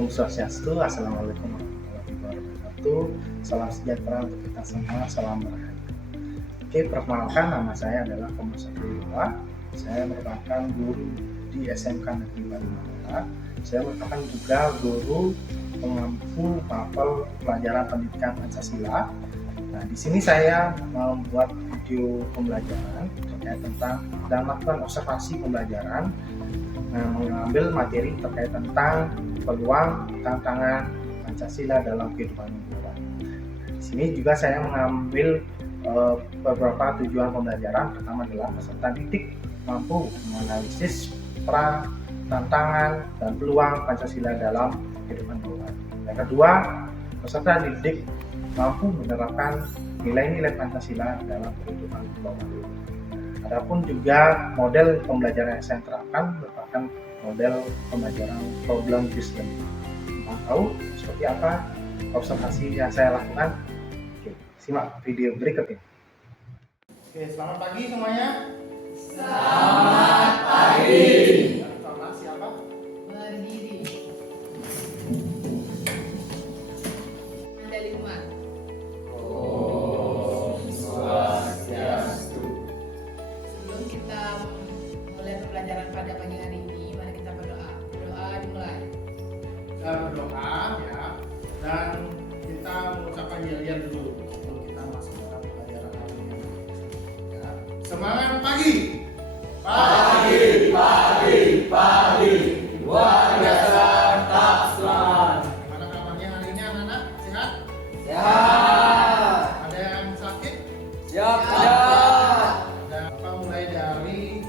Om Swastiastu, Assalamualaikum warahmatullahi wabarakatuh. Salam sejahtera untuk kita semua, salam berharga. Oke, perkenalkan, nama saya adalah Kombes Abdullah. Saya merupakan guru di SMK Negeri Balimala. Saya merupakan juga guru pengampu mapel pelajaran pendidikan Pancasila. Nah, di sini saya membuat video pembelajaran terkait tentang dan melakukan observasi pembelajaran, mengambil materi terkait tentang peluang tantangan Pancasila dalam kehidupan global. Di sini juga saya mengambil beberapa tujuan pembelajaran. Pertama adalah peserta didik mampu menganalisis peran, tantangan, dan peluang Pancasila dalam kehidupan global. Yang kedua, peserta didik mampu menerapkan nilai-nilai Pancasila dalam kehidupan global. Adapun juga model pembelajaran yang saya terapkan merupakan model pembelajaran problem based learning. Mau tahu seperti apa observasi yang saya lakukan? Oke, simak video berikutnya. Oke, selamat pagi semuanya. Selamat pagi. Pertama siapa? Berdiri. Anda Lingkungan. Om Swastiastu. Sebelum kita mulai pembelajaran pada pagi hari ini, mari kita berdoa. Berdoa dimulai. Kita berdoa ya, dan kita mengucapkan yel-yel dulu sebelum kita masuk dalam pembelajaran hari ini. Ya. Semangat pagi. Pagi, luar biasa tak selamat. Gimana kabarnya hari ini anak-anak? Sehat? Sehat. Ada yang sakit? Siap. Dan apa mulai dari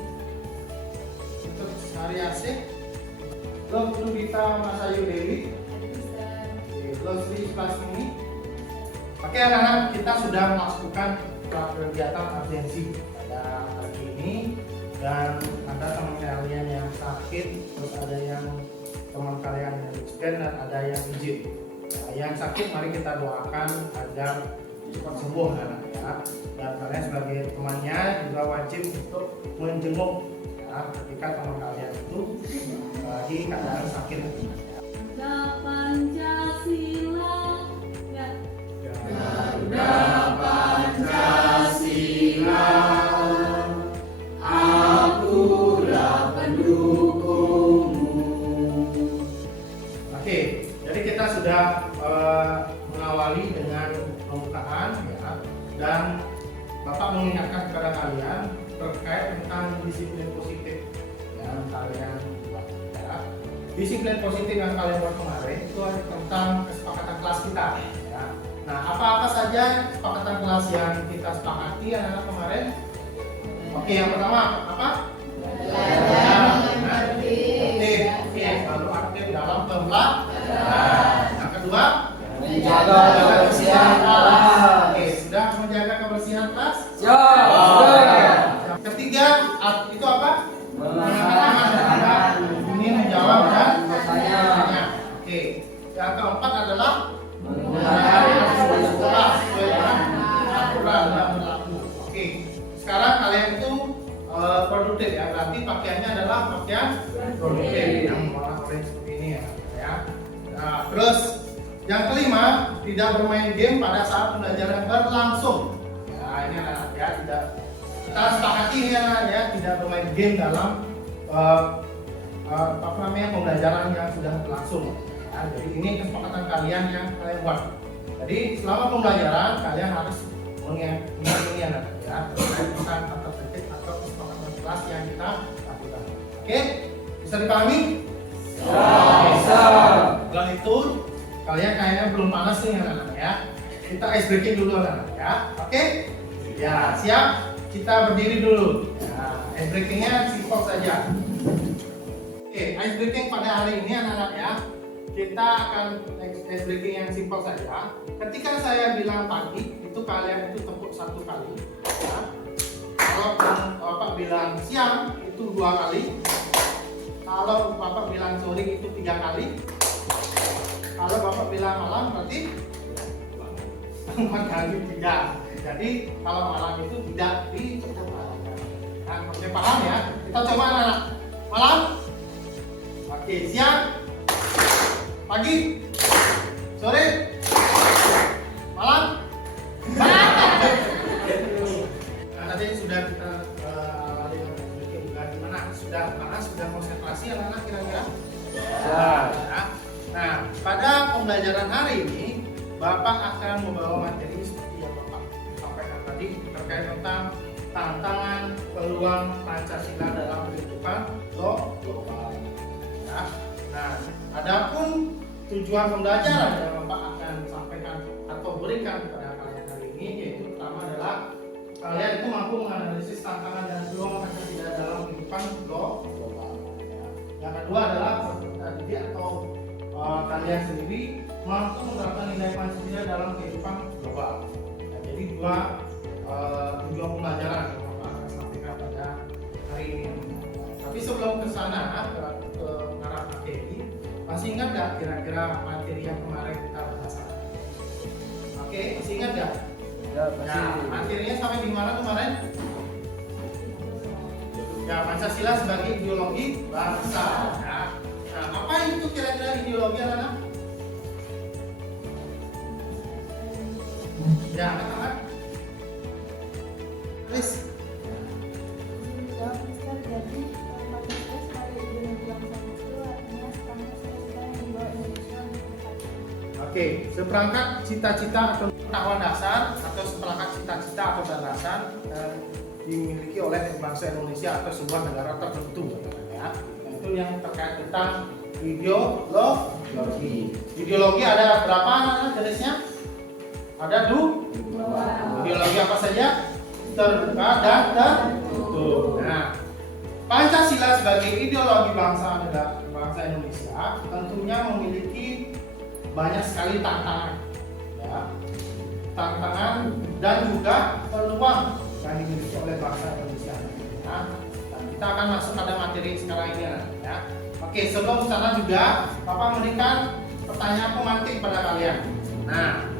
untuk hari asik? Belum dulu kita Mas Ayu Dewi. Belum di kelas ini. Oke anak-anak, kita sudah melakukan kegiatan absensi pada hari ini. Dan ada teman kalian yang sakit, terus ada yang teman kalian yang absen dan ada yang izin. Nah, yang sakit mari kita doakan agar cepat sembuh anak ya. Dan kalian sebagai temannya juga wajib untuk menjenguk ya, ketika teman kalian itu lagi keadaan sakit. Pancasila. Ya. Garuda Pancasila. Akulah pendukungmu. Oke, jadi kita sudah mengawali dengan pembukaan ya, dan Bapak mengingatkan kepada kalian terkait tentang disiplin positif yang kalian buat ya. Disiplin positif yang kalian buat kemarin itu tentang kesepakatan kelas kita ya. Nah, apa-apa saja kesepakatan kelas yang kita sepakati anak-anak kemarin? Oke, yang pertama apa? Aktif, selalu aktif dalam pembelajaran. Yang kedua, Menjaga kebersihan kelas. Oke, sudah menjaga kebersihan kelas? Siap. Yang ketiga, itu apa? Melaksanakan. Ini menjawab dan Bertanya. Oke, yang keempat adalah Menggunakan sekolah sesuai dengan aturan dan berlaku. Oke, sekarang kalian itu produktif ya, berarti pakaiannya adalah pakaian produktif yang warna orange seperti ini ya. Nah, terus yang kelima, tidak bermain game pada saat pembelajaran berlangsung. Ya, ini anak ya, tidak kita sepakati ini anak ya, tidak bermain game dalam apa namanya pembelajaran yang sudah berlangsung. Ya, jadi ini kesepakatan kalian yang kalian buat. Jadi selama pembelajaran kalian harus mengikuti anak ya, terkait tentang tata tertib atau kesepakatan kelas yang kita lakukan. Oke, bisa dipahami? Bisa. Setelah itu kalian kayaknya belum panas nih anak-anak ya. Kita ice breaking dulu anak-anak ya. Oke? Ya, siap? Kita berdiri dulu. Ya, ice breakingnya simpel saja. Oke, ice breaking pada hari ini anak-anak ya. Kita akan ice breaking yang simpel saja. Ketika saya bilang pagi, itu kalian itu tepuk satu kali. Ya. Kalau Bapak bilang siang, itu 2 kali. Kalau Bapak bilang sore, itu 3 kali. Kalau Bapak bilang malam, berarti 4 kali 3. Jadi kalau malam itu tidak diulang. Nah, oke, paham ya? Kita coba anak-anak. Malam. Oke, siang. Pagi, sore, malam. Nah, tadi sudah kita gimana? Sudah konsentrasi anak-anak kira-kira? Nah, pada pembelajaran hari ini Bapak akan membawa materi seperti yang Bapak sampaikan tadi terkait tentang tantangan peluang Pancasila dalam kehidupan global. Ya. Nah, adapun tujuan pembelajaran yang Bapak akan sampaikan atau berikan kepada kalian hari ini yaitu pertama adalah kalian itu mampu menganalisis tantangan dan peluang Pancasila dalam kehidupan global. Ya. Yang kedua adalah peserta didik atau kalian sendiri mampu menerapkan nilai Pancasila dalam kehidupan global. Nah, jadi dua tujuan pembelajaran yang Bapak akan sampaikan pada hari ini. Tapi sebelum ke sana ke arah materi, masih ingat nggak kira-kira materi yang kemarin kita bahas? Oke, masih ingat nggak? Ya, pasti. Nah, materinya sampai di mana kemarin? Ya, Pancasila sebagai ideologi bangsa. Nah, apa itu kira-kira ideologi anak-anak? Ya, katakan. Please. Oke, seperangkat cita-cita atau pengetahuan dasar atau seperangkat cita-cita atau gagasan dimiliki oleh bangsa Indonesia atau sebuah negara tertentu, ya. Itu yang terkait tentang ideologi. Ideologi ada berapa jenisnya? Ada dua. Ideologi apa saja? Terbuka dan tertutup. Nah, Pancasila sebagai ideologi bangsa Indonesia tentunya memiliki banyak sekali tantangan, ya. Tantangan dan juga peluang yang dimiliki oleh bangsa Indonesia. Nah, dan kita akan masuk pada materi sekarang ini, ya. Oke, sebelum sana juga Bapak memberikan pertanyaan pemantik pada kalian. Nah,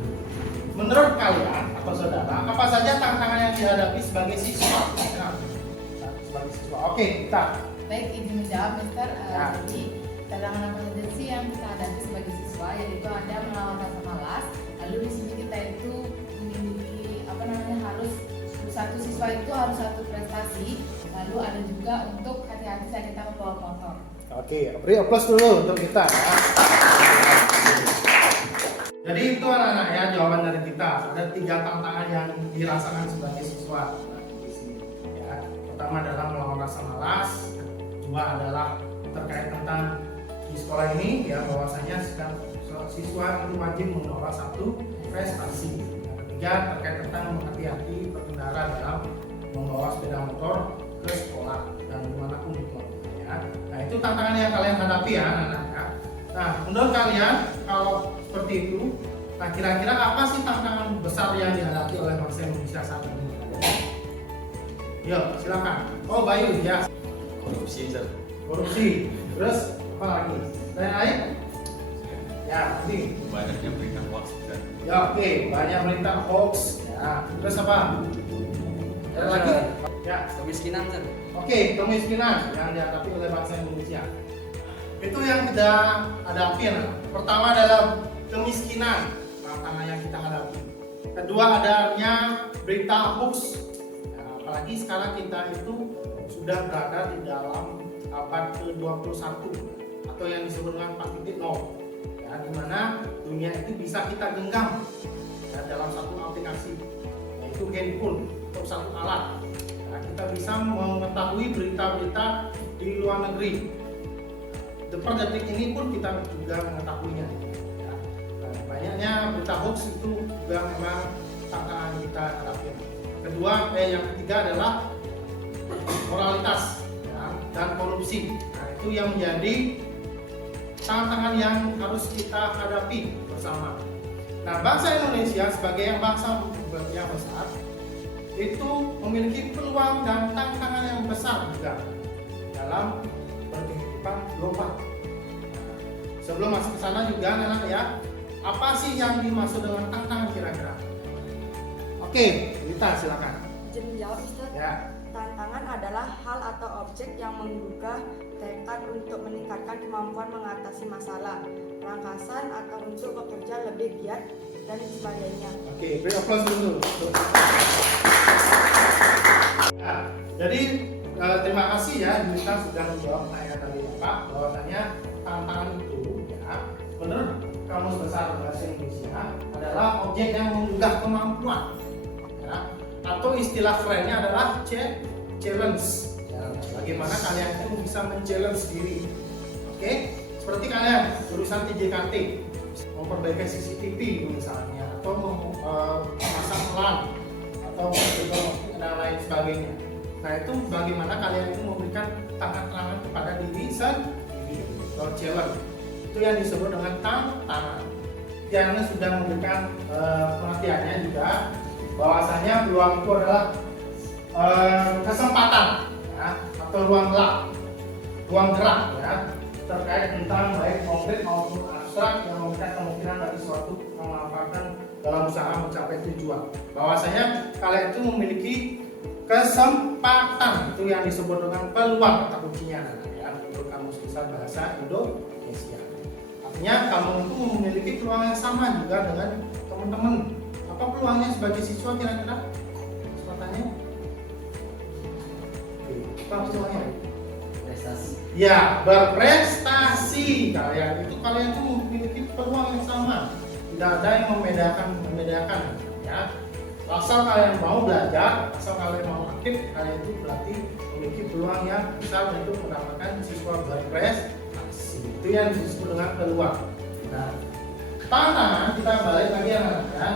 menurut kalian atau saudara, apa saja tantangan yang dihadapi sebagai siswa? Nah, sebagai siswa. Oke, kita. Baik, izin menjawab, Mister. Ya. Jadi tantangan apa saja sih yang kita hadapi sebagai siswa? Yaitu ada melawan rasa malas. Lalu di sini kita itu memiliki harus satu siswa itu harus satu prestasi. Lalu ada juga untuk hati-hati saat kita membawa motor. Oke, beri aplaus dulu untuk kita, ya. Jadi itu anak-anak, ya, jawaban dari kita. Ada 3 tantangan yang dirasakan sebagai siswa di sini, ya. Pertama adalah melawan rasa malas. Kedua adalah terkait tentang di sekolah ini, ya, bahwasanya siswa itu wajib membawa satu prestasi. Yang ketiga terkait tentang hati-hati berkendara dalam membawa sepeda motor ke sekolah dan dimanapun itu, ya. Nah, itu tantangan yang kalian hadapi, ya, anak-anak, ya. Nah, menurut kalian kalau seperti itu, nah kira-kira apa sih tantangan besar yang dihadapi oleh bangsa Indonesia saat ini? Yuk, silakan. Oh, Bayu, ya. Korupsi. Terus apa lagi? Lain-lain? Ya, ini. Banyaknya berita hoax dan Ya, oke. Banyak berita hoax. Ya. Terus apa? Ada lagi? Ya. Kemiskinan, Sir. Oke, kemiskinan yang dihadapi oleh bangsa Indonesia. Itu yang kita hadapi, ya. Pertama adalah kemiskinan, tantangan yang kita hadapi. Kedua adanya berita hoax. Nah, apalagi sekarang kita itu sudah berada di dalam abad ke-21 atau yang disebut dengan 4.0, ya, di mana dunia itu bisa kita genggam, ya, dalam satu aplikasi, yaitu handphone atau satu alat. Nah, kita bisa mengetahui berita-berita di luar negeri. Per detik ini pun kita juga mengetahuinya, ya. Nah, banyaknya berita hoax itu juga memang tantangan kita hadapi. Yang ketiga adalah moralitas, ya, dan korupsi. Nah, itu yang menjadi tantangan yang harus kita hadapi bersama. Nah, bangsa Indonesia sebagai bangsa yang besar itu memiliki peluang dan tantangan yang besar juga dalam berkehidupan global. Nah, sebelum masuk ke sana juga, anak-anak, ya, apa sih yang dimaksud dengan tantangan kira-kira? Oke, Rita, silakan. Izin menjawab, Mister. Ya. Tantangan adalah hal atau objek yang menggugah tekad untuk meningkatkan kemampuan mengatasi masalah, Rangkasan akan untuk bekerja lebih giat dan sebagainya. Oke, beri applause dulu. Nah, jadi terima kasih ya Yunita sudah menjawab pertanyaan dari Bapak bahwasanya tantangan itu ya menurut Kamus Besar Bahasa Indonesia adalah objek yang menggugah kemampuan ya, atau istilah kerennya adalah challenge ya, bagaimana kalian itu bisa men-challenge diri. Oke, seperti kalian jurusan TJKT memperbaiki CCTV misalnya atau memasang LAN atau dan lain sebagainya. Nah itu bagaimana kalian itu memberikan tantangan kepada diri sendiri atau challenge. Itu yang disebut dengan tantangan. Yang sudah memberikan pengertiannya juga bahwasanya peluang itu adalah kesempatan ya, atau ruang gerak ya, terkait tentang baik konkret maupun abstrak yang memberikan kemungkinan bagi suatu memanfaatkan dalam usaha mencapai tujuan. Bahwasanya kalian itu memiliki kesempatan, itu yang disebut dengan peluang kata kuncinya ya, menurut Kamus Besar Bahasa Indonesia. Artinya kamu itu memiliki peluang yang sama juga dengan teman-teman. Apa peluangnya sebagai siswa kira-kira? Kesempatannya? Apa peluangnya? Prestasi. Ya, berprestasi. Kalian itu memiliki peluang yang sama. Tidak ada yang membedakan ya. Asal kalian mau belajar, asal kalian mau aktif, kalian itu berarti memiliki peluang yang besar untuk mendapatkan siswa berprestasi. Itu yang disebut dengan peluang. Nah, tantangan kita balik lagi anak-anak ya.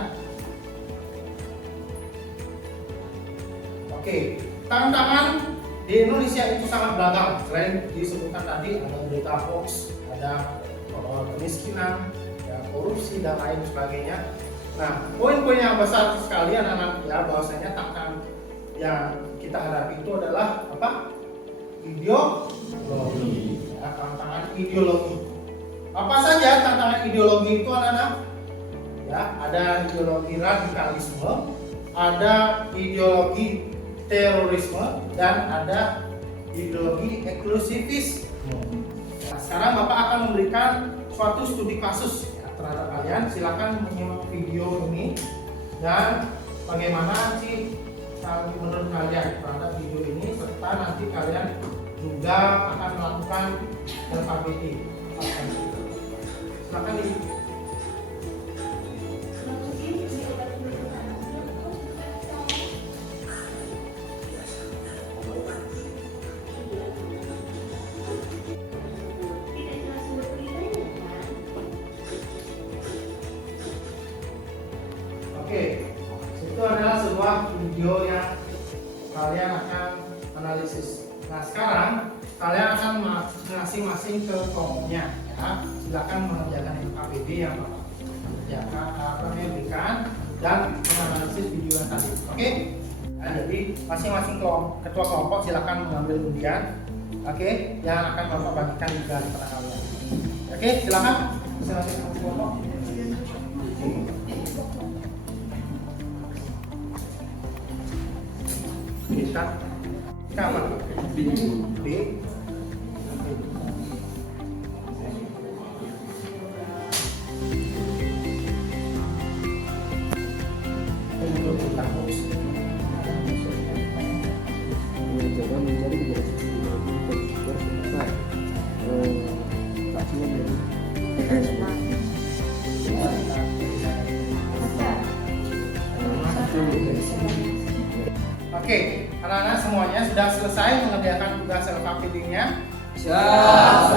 Oke, tantangan di Indonesia itu sangat beragam. Selain disebutkan tadi ada berita hoax, ada kemiskinan, ya, korupsi dan lain sebagainya. Nah, poin-poin yang besar sekali anak-anak ya, bahwasanya tantangan yang kita hadapi itu adalah apa? Ideologi. Ya, tantangan ideologi. Apa saja tantangan ideologi itu anak-anak? Ya, ada ideologi radikalisme, ada ideologi terorisme, dan ada ideologi eksklusivisme. Nah, sekarang Bapak akan memberikan suatu studi kasus ya, terhadap kalian. Silakan menyimak video ini dan bagaimana sih menurut kalian terhadap video ini, serta nanti kalian juga akan melakukan LKBT. Silakan di Oke, itu adalah sebuah video yang kalian akan analisis. Nah sekarang kalian akan masing-masing ke kelompoknya ya. Silakan mengerjakan LKPD yang berikan dan menganalisis video yang tadi. Oke? Nah, jadi masing-masing ketua kelompok silakan mengambil undian. Oke? Yang akan Bapak bagikan juga kepada kalian. Oke? Silakan masing-masing kelompok. Kita apa? B. mencoba mencari kejelasan selesai. Saksinya dari Oke, anak-anak semuanya sudah selesai mengerjakan tugas self-filling-nya? Siap.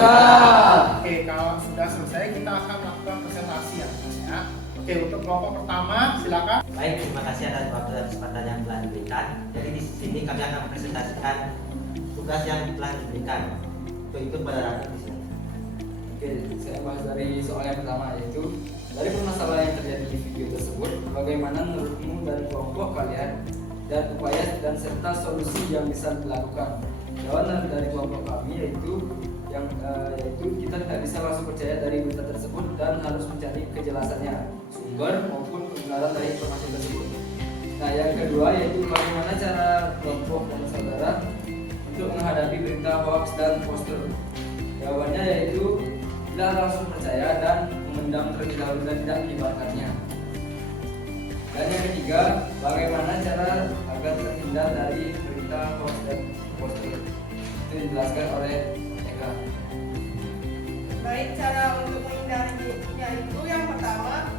Oke, kalau sudah selesai kita akan melakukan presentasi ya. Oke, untuk kelompok pertama silakan. Baik, terima kasih atas waktu dan kesempatan yang telah diberikan. Jadi di sini kami akan mempresentasikan tugas yang telah diberikan. Untuk itu pada Rani di sini. Oke, saya bahas dari soal yang pertama, yaitu dari permasalahan yang terjadi di video tersebut, bagaimana menurutmu dari kelompok kalian dan upaya dan serta solusi yang bisa dilakukan. Jawaban dari kelompok kami yaitu kita tidak bisa langsung percaya dari berita tersebut dan harus mencari kejelasannya, sumber maupun kebenaran dari informasi tersebut. Nah, yang kedua yaitu bagaimana cara kelompok dan saudara untuk menghadapi berita hoax dan poster. Jawabannya yaitu tidak langsung percaya dan memendam terlebih dahulu dan tidak menyebarkannya. Dan yang ketiga, bagaimana cara agar terhindar dari berita hoax dan impostor. Itu dijelaskan oleh Eka. Baik, cara untuk menghindarinya itu yang pertama,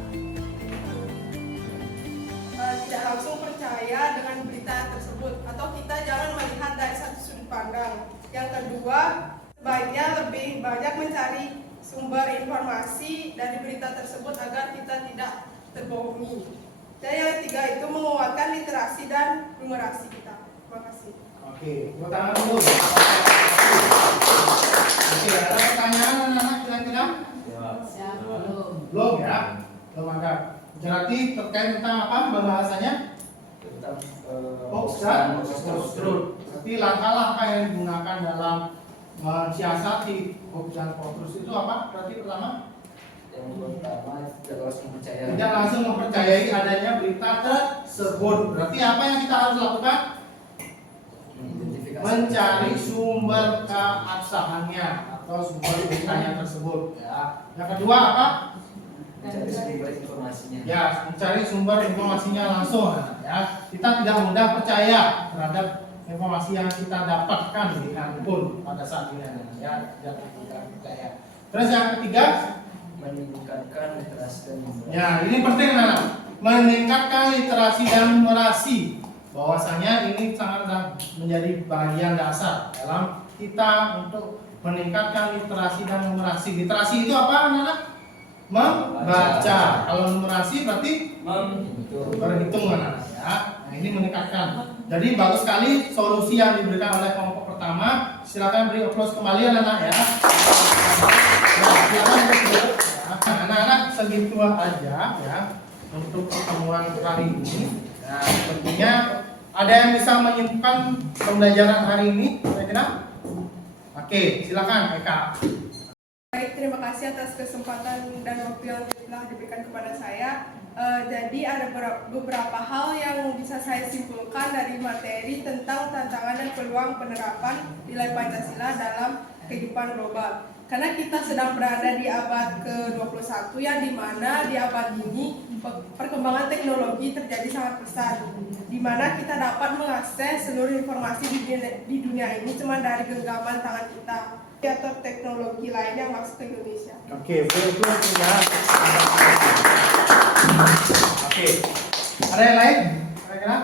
tidak langsung percaya dengan berita tersebut, atau kita jangan melihat dari satu sudut pandang. Yang kedua, sebaiknya lebih banyak mencari sumber informasi dari berita tersebut agar kita tidak terbohongi. Dan yang ketiga itu menguatkan literasi dan numerasi kita. Terima kasih. Oke, tepuk tangan dulu. Oke, ada pertanyaan anak-anak kira-kira? Siapa belum? Belum ya? Belum ada. Berarti terkait tentang apa pembahasannya? Tentang Hoax dan post-truth. Berarti langkah-langkah yang digunakan dalam mensiasati hoax dan post-truth itu apa? Berarti pertama? yang pertama tidak langsung percaya. Tidak langsung mempercayai adanya berita tersebut. Berarti apa yang kita harus lakukan? Identifikasi. Mencari sumber keabsahannya atau sumber beritanya tersebut. Ya. Yang kedua apa? Mencari sumber informasinya. Ya, mencari sumber informasinya langsung. Ya, kita tidak mudah percaya terhadap informasi yang kita dapatkan di handphone pada saat ini. Ya, tidak mudah percaya. Terus yang ketiga, meningkatkan literasi dan numerasi. ya ini penting anak, meningkatkan literasi dan numerasi. Bahwasanya ini sangat menjadi bagian dasar dalam kita untuk meningkatkan literasi dan numerasi. Literasi itu apa anak-anak? Membaca. Kalau numerasi berarti berhitung anak-anak ya. Nah ini meningkatkan. Jadi bagus sekali solusi yang diberikan oleh kelompok pertama. Silakan beri aplaus kembali anak-anak ya. Ya, silakan beri. Anak-anak segitu aja ya untuk pertemuan hari ini. Nah, tentunya ada yang bisa menyimpulkan pembelajaran hari ini, kira-kira? Oke, silakan Eka. Baik, terima kasih atas kesempatan dan waktu yang telah diberikan kepada saya. Jadi ada beberapa hal yang bisa saya simpulkan dari materi tentang tantangan dan peluang penerapan nilai Pancasila dalam kehidupan global. Karena kita sedang berada di abad ke-21 yang dimana di abad ini perkembangan teknologi terjadi sangat pesat, dimana kita dapat mengakses seluruh informasi di dunia ini cuma dari genggaman tangan kita atau teknologi lain yang masuk ke Indonesia. Oke, itu ya. Oke, ada yang lain? Kira-kira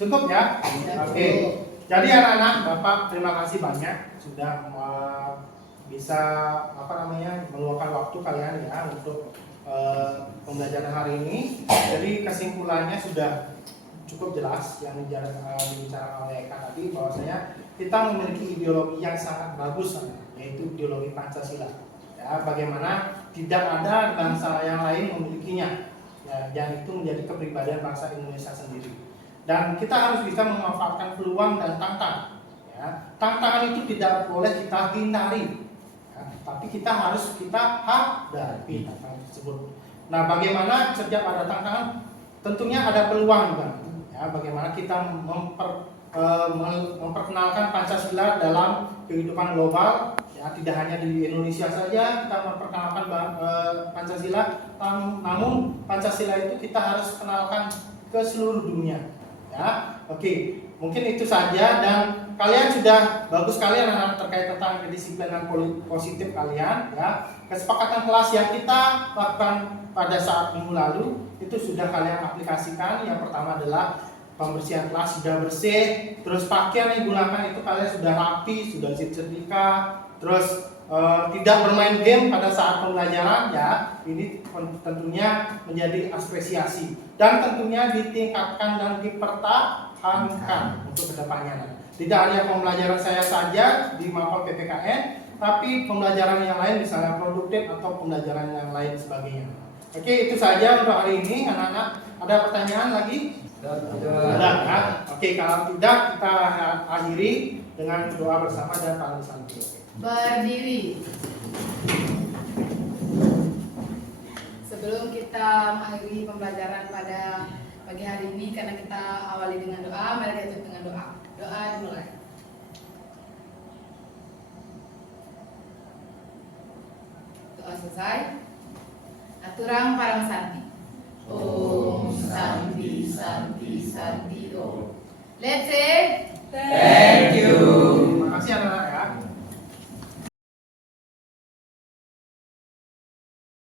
cukup ya? Oke, jadi anak-anak, Bapak terima kasih banyak sudah bisa meluangkan waktu kalian ya untuk pembelajaran hari ini. Jadi kesimpulannya sudah cukup jelas yang dibicarakan oleh Eka tadi, bahwasanya kita memiliki ideologi yang sangat bagus, yaitu ideologi Pancasila. Ya, bagaimana tidak ada bangsa yang lain memilikinya, ya, yang itu menjadi kepribadian bangsa Indonesia sendiri. Dan kita harus bisa memanfaatkan peluang dan tantangan. Ya. Tantangan itu tidak boleh kita hindari. Tapi kita harus hadapi tantangan tersebut. Nah, bagaimana setiap ada tantangan, tentunya ada peluang juga. Ya, bagaimana kita memperkenalkan Pancasila dalam kehidupan global. Ya, tidak hanya di Indonesia saja kita memperkenalkan Pancasila, namun Pancasila itu kita harus kenalkan ke seluruh dunia. Ya, oke. Mungkin itu saja, dan kalian sudah bagus sekali anak-anak terkait tentang kedisiplinan positif kalian ya. Kesepakatan kelas yang kita lakukan pada saat minggu lalu itu sudah kalian aplikasikan. Yang pertama adalah pembersihan kelas sudah bersih, terus pakaian yang digunakan itu kalian sudah rapi, sudah setrika, terus tidak bermain game pada saat pembelajaran ya. Ini tentunya menjadi apresiasi dan tentunya ditingkatkan dan dipertahankan untuk kedepannya. Tidak hanya pembelajaran saya saja di Mapol PPKN, tapi pembelajaran yang lain misalnya produktif atau pembelajaran yang lain sebagainya. Oke, itu saja untuk hari ini anak-anak. Ada pertanyaan lagi? Ada ya? Oke, kalau tidak kita akhiri dengan doa bersama dan panggilan. Berdiri. Sebelum kita mengakhiri pembelajaran pada pagi hari ini, karena kita awali dengan doa, mari kita tutup dengan doa. Doa dimulai. selesai. Aturang parang santi. Om Santi Santi Santi Om. Let's say